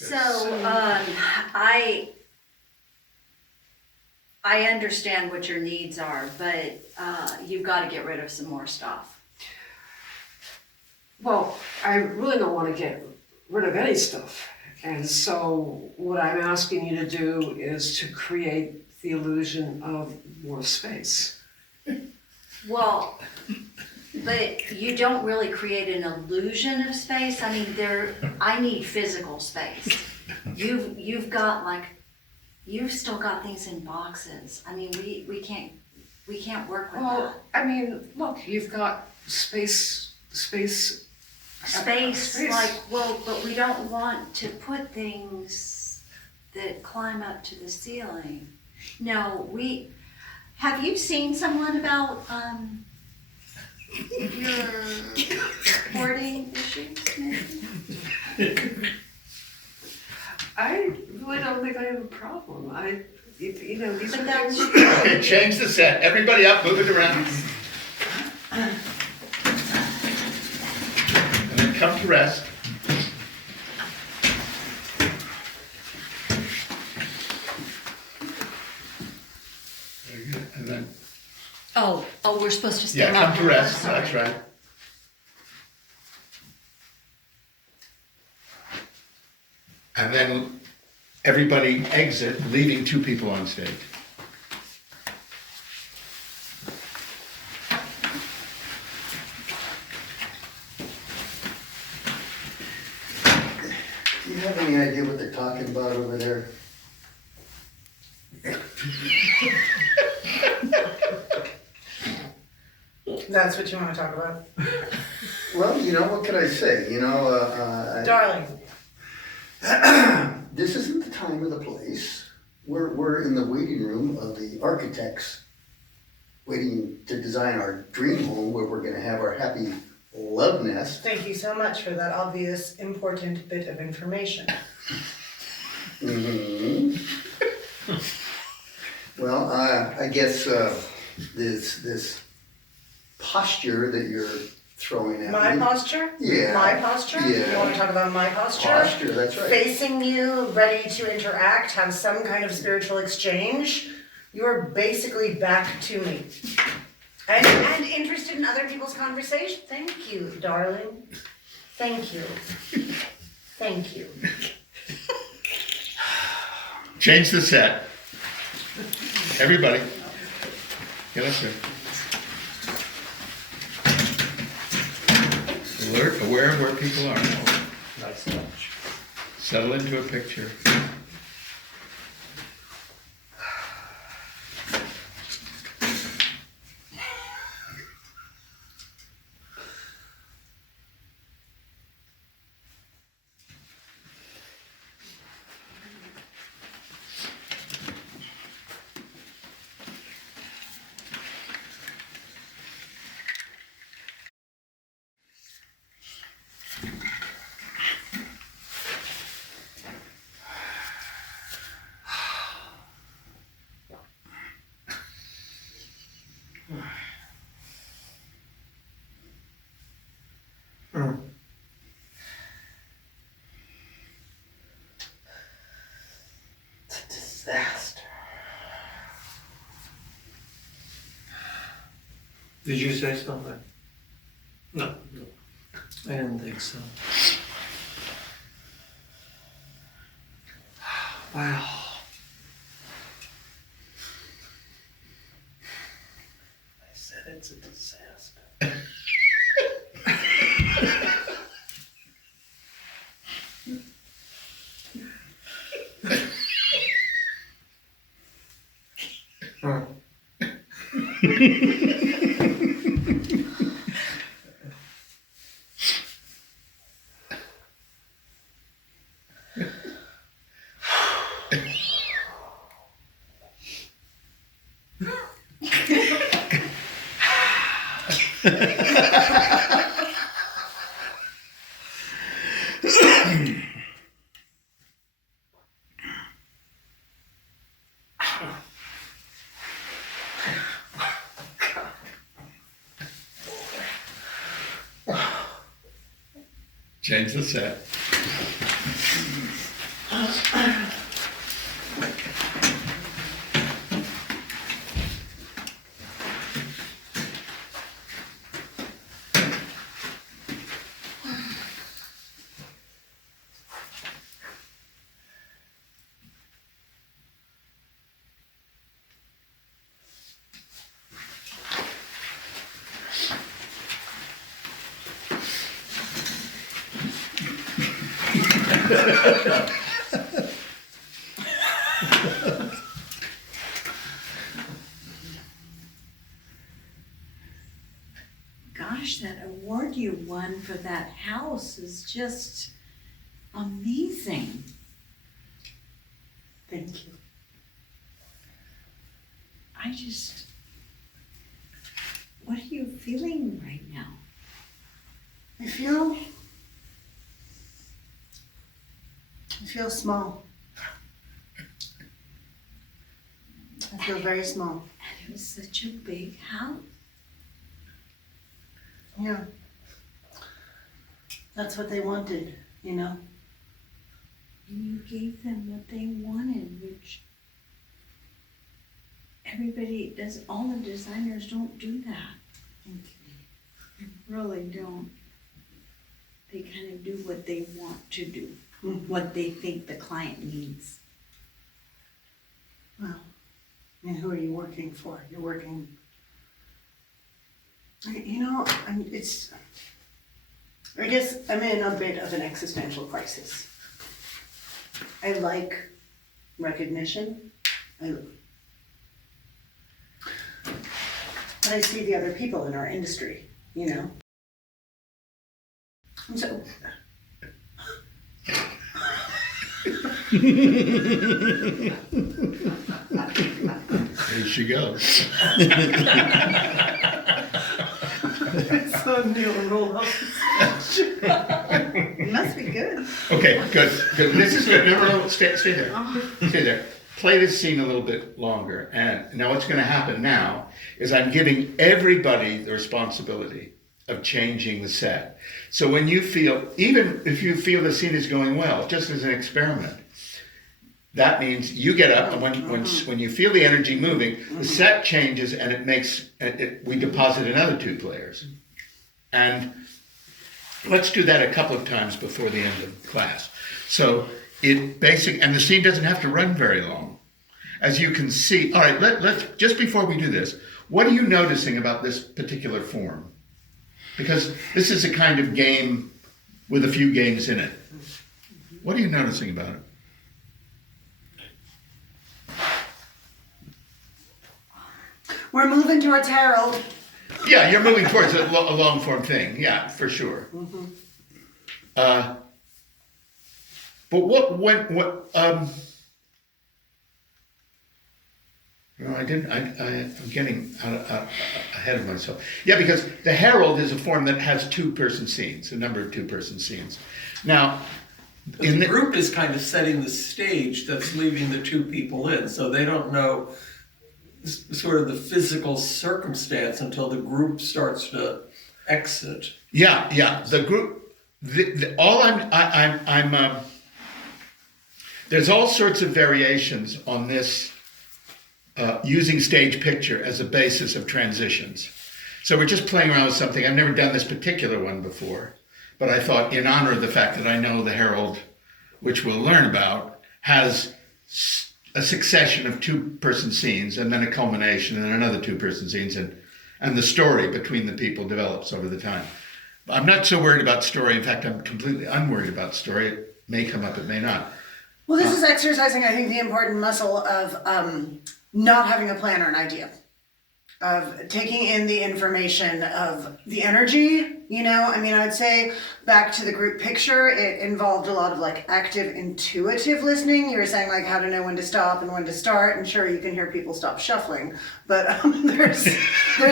So, I understand what your needs are, but you've got to get rid of some more stuff. Well, I really don't want to get rid of any stuff. And so what I'm asking you to do is to create the illusion of more space. Well, but you don't really create an illusion of space. I mean, I need physical space. You've got you've still got things in boxes. I mean, we can't work with that. Well, I mean, look, you've got space, but we don't want to put things that climb up to the ceiling. No, have you seen someone about your hoarding issues, maybe? I really don't think I have a problem. These are things. Okay, change the set. Everybody up, move it around. And then come to rest. Very good. And then, Oh, we're supposed to stand yeah, up. come to rest. That's right. And then everybody exit, leaving 2 people on stage. Do you have any idea what they're talking about over there? That's what you want to talk about? Well, what can I say? Darling. This isn't the time or the place. We're in the waiting room of the architects, waiting to design our dream home where we're gonna have our happy love nest. Thank you so much for that obvious, important bit of information. Well, I guess this posture that you're throwing at My me. posture? Yeah. My posture? Yeah. You want to talk about my posture? Posture, that's right. Facing you, ready to interact, have some kind of spiritual exchange. You're basically back to me. And interested in other people's conversation. Thank you, darling. Thank you. Thank you. Change the set. Everybody. Get up there. Alert, aware of where people are. Nice touch. Settle into a picture. It's a disaster. Did you say something? No. I didn't think so. Wow. I said it's a disaster. Change the set. Gosh, that award you won for that house is just amazing. Thank you. What are you feeling right now? I feel small. I feel very small. And it was such a big house. Yeah. That's what they wanted, you know? And you gave them what they wanted, which everybody does, all the designers don't do that. They really don't. They kind of do what they want to do, what they think the client needs. Well, and who are you working for? You're working, you know, I guess I'm in a bit of an existential crisis. I like recognition. But I see the other people in our industry, you know? And so, There she goes. so Neil rolled off. It must be good. Okay, good. This is good. No, stay there. Stay there. Play this scene a little bit longer. And now what's going to happen now is I'm giving everybody the responsibility of changing the set. So when you feel, even if you feel the scene is going well, just as an experiment, that means you get up and when you feel the energy moving, the set changes and we deposit another 2 players. And let's do that a couple of times before the end of class. So and the scene doesn't have to run very long. As you can see, all right, let's just before we do this, what are you noticing about this particular form? Because this is a kind of game with a few games in it. What are you noticing about it? We're moving towards Harold. Yeah, you're moving towards a long form thing. Yeah, for sure. But no, I didn't. I'm getting ahead of myself. Yeah, because the herald is a form that has 2-person scenes, a number of 2-person scenes. Now, The group is kind of setting the stage that's leaving the 2 people in, so they don't know sort of the physical circumstance until the group starts to exit. Yeah. The group. There's all sorts of variations on this. Using stage picture as a basis of transitions. So we're just playing around with something. I've never done this particular one before, but I thought in honor of the fact that I know the Herald, which we'll learn about, has a succession of 2-person scenes and then a culmination and then another 2-person scenes and the story between the people develops over the time. I'm not so worried about story. In fact, I'm completely unworried about story. It may come up, it may not. Well, this is exercising, I think, the important muscle of not having a plan or an idea, of taking in the information of the energy, you know? I mean, I would say back to the group picture, it involved a lot of like active, intuitive listening. You were saying like how to know when to stop and when to start, and sure, you can hear people stop shuffling, but there's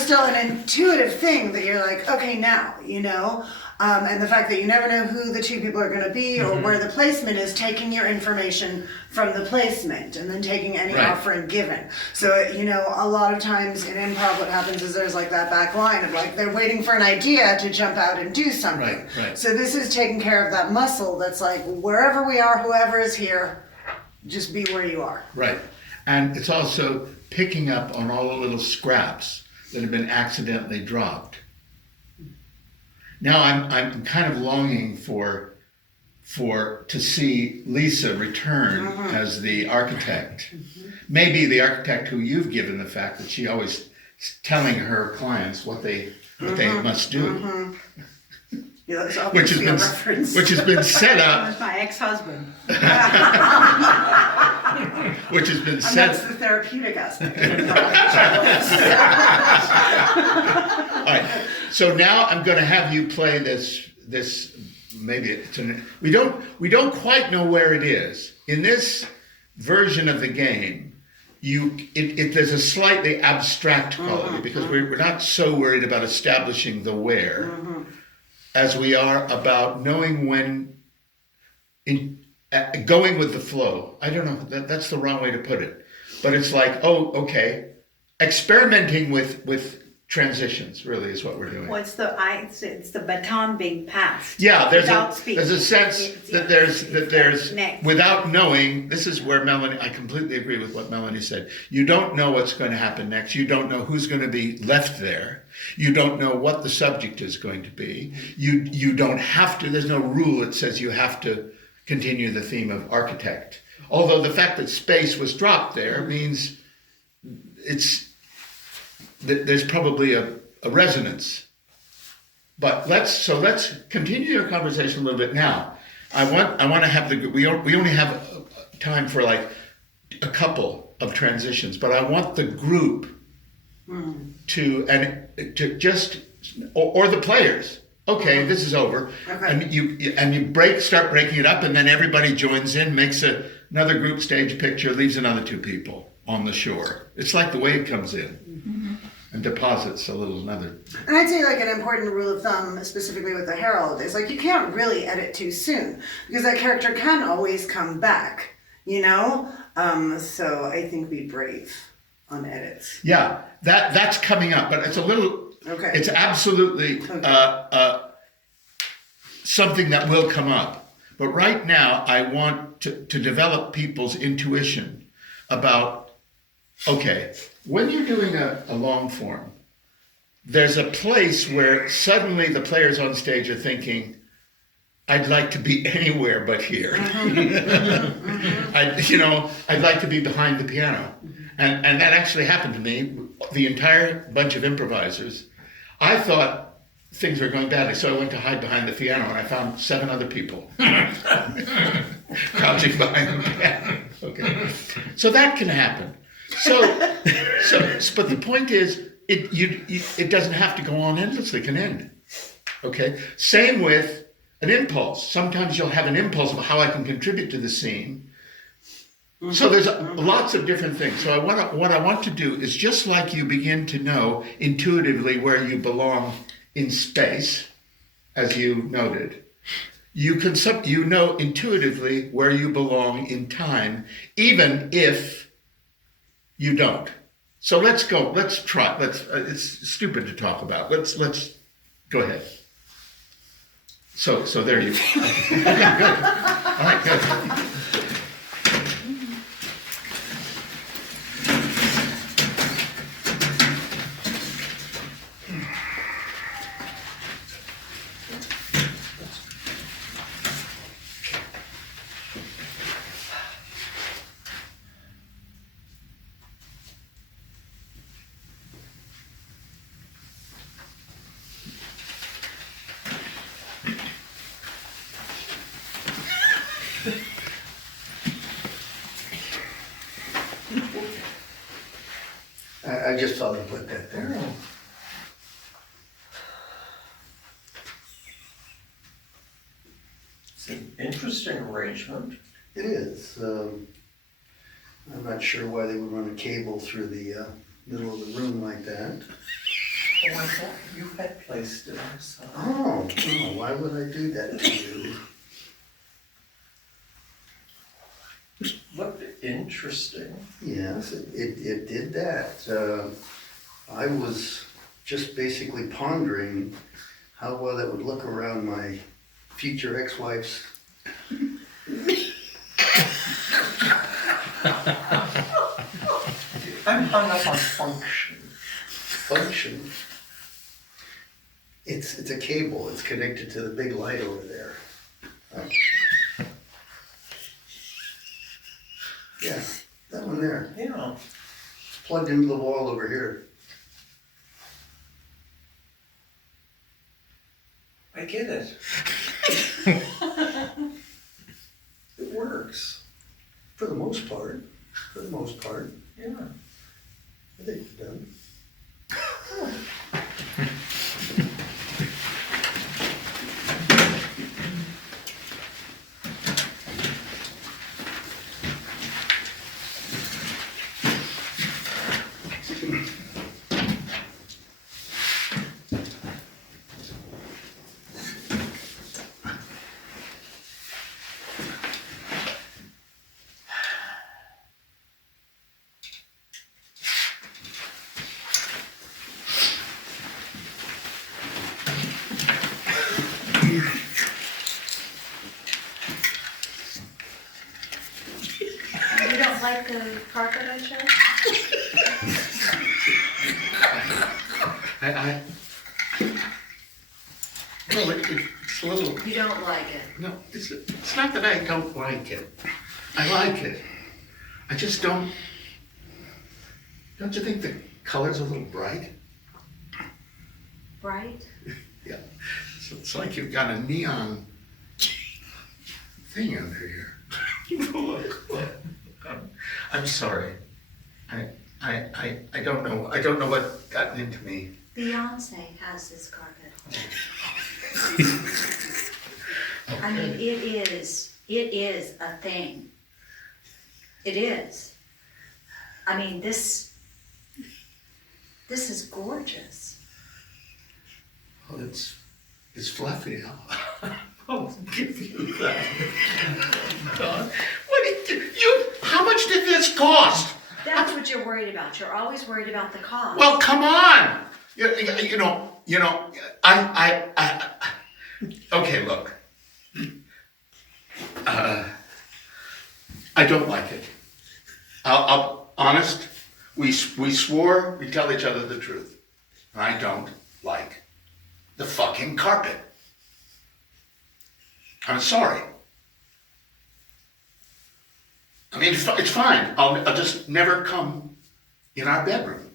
still an intuitive thing that you're like, okay, now, you know? And the fact that you never know who the 2 people are going to be or where the placement is, taking your information from the placement and then taking any offer and given. So, you know, a lot of times in improv what happens is there's like that back line of like they're waiting for an idea to jump out and do something. Right. So this is taking care of that muscle that's like wherever we are, whoever is here, just be where you are. Right. And it's also picking up on all the little scraps that have been accidentally dropped. Now I'm kind of longing to see Lisa return as the architect. Maybe the architect who you've given the fact that she always telling her clients what they must do. Yeah, that's which obviously a reference. has been set That up, was my ex-husband. which has been And set. that's the therapeutic aspect. All right. So now I'm going to have you play this. Maybe we don't quite know where it is in this version of the game. There's a slightly abstract quality because we're not so worried about establishing the where as we are about knowing when. Going with the flow. I don't know. That's the wrong way to put it, but it's like, oh, okay, experimenting with transitions really is what we're doing. What's it's the baton being passed. Yeah, there's Without a sense that there's next. without knowing. This is where Melanie. I completely agree with what Melanie said. You don't know what's going to happen next. You don't know who's going to be left there. You don't know what the subject is going to be. You don't have to. There's no rule that says you have to continue the theme of architect. Although the fact that space was dropped there means there's probably a resonance. But let's continue your conversation a little bit now. I want to have we only have time for like a couple of transitions, but I want the group to just or the players. Okay, this is over, and you start breaking it up, and then everybody joins in, makes another group stage picture, leaves another two people on the shore. It's like the wave comes in and deposits another. And I'd say like an important rule of thumb, specifically with the Herald, is like you can't really edit too soon because that character can always come back, you know? So I think be brave on edits. Yeah, that's coming up, but it's a little. Okay. It's absolutely something that will come up. But right now, I want to develop people's intuition about, okay, when you're doing a long form, there's a place where suddenly the players on stage are thinking, I'd like to be anywhere but here. I'd like to be behind the piano. And that actually happened to me, the entire bunch of improvisers. I thought things were going badly, so I went to hide behind the piano, and I found 7 other people crouching behind the piano. Okay, so that can happen. But the point is, it doesn't have to go on endlessly. It can end. Okay, same with an impulse. Sometimes you'll have an impulse of how I can contribute to the scene. So there's lots of different things. So what I want to do is just like you begin to know intuitively where you belong in space, as you noted, you know intuitively where you belong in time, even if you don't. So let's go. Let's try. It's stupid to talk about. Let's go ahead. So there you go. Okay, good. All right, good. I just thought I'd put that there. It's an interesting arrangement. It is. I'm not sure why they would run a cable through the middle of the room like that. Oh, I thought you had placed it outside. Oh, no, why would I do that to you? Looked interesting. Yes, it did that. I was just basically pondering how well that would look around my future ex-wife's. I'm hung up on function. Function. It's a cable. It's connected to the big light over there. Yeah, that one there. Yeah. Plugged into the wall over here. I get it. It works. For the most part, Yeah. I think you're done. You don't like the carpet I chose? I well, it's a little, You don't like it? no, it's not that I don't like it. I like it. I just don't you think the color's a little bright? Right? Yeah. So it's like you've got a neon thing under here. Look. I'm sorry. I don't know. I don't know what got into me. Beyonce has this carpet. I mean, it is a thing. It is. I mean, this is gorgeous. Oh, it's fluffy. I'll give you that. God. What did how much did this cost? That's what you're worried about. You're always worried about the cost. Well, come on. You know, I okay, look. I don't like it. I'll honest, we swore we'd tell each other the truth. I don't like the fucking carpet. I'm sorry. I mean, it's fine. I'll just never come in our bedroom.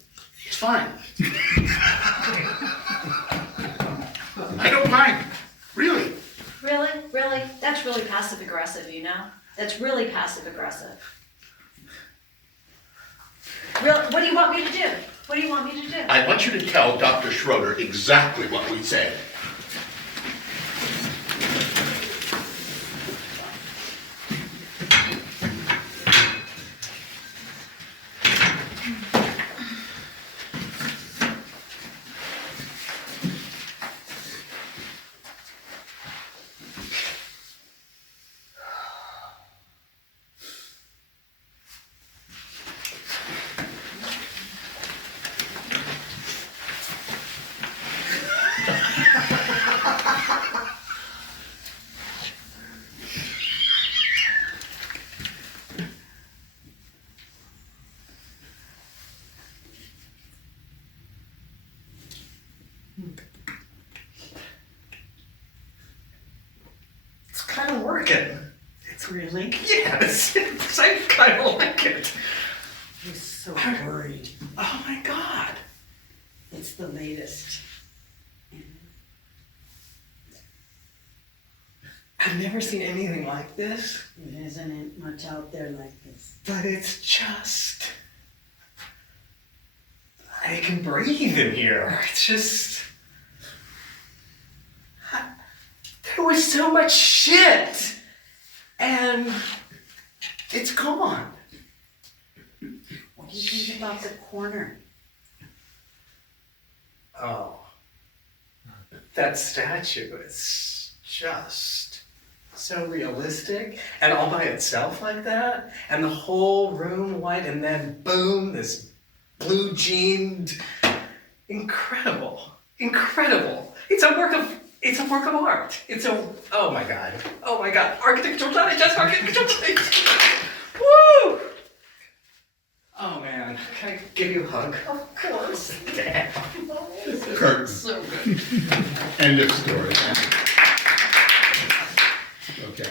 It's fine. I don't mind. Really. Really? Really? That's really passive aggressive, you know? That's really passive aggressive. Really? What do you want me to do? What do you want me to do? I want you to tell Dr. Schroeder exactly what we said. It's kind of working. It's really, Yes, I kind of like it. I'm so worried. Oh my God. It's the latest. I've never seen anything like this, There isn't much out there like this. but it's just. I can breathe in here. It's just. There was so much shit! And it's gone. What do you think about the corner? Oh. That statue is just so realistic and all by itself like that. And the whole room white and then boom, this blue jeaned. Incredible. Incredible. It's a work of art. Oh my God. Architectural digest, architectural digest. Woo! Oh man, can I give you a hug? Of course. Damn. Curtain. So good. End of story. Okay.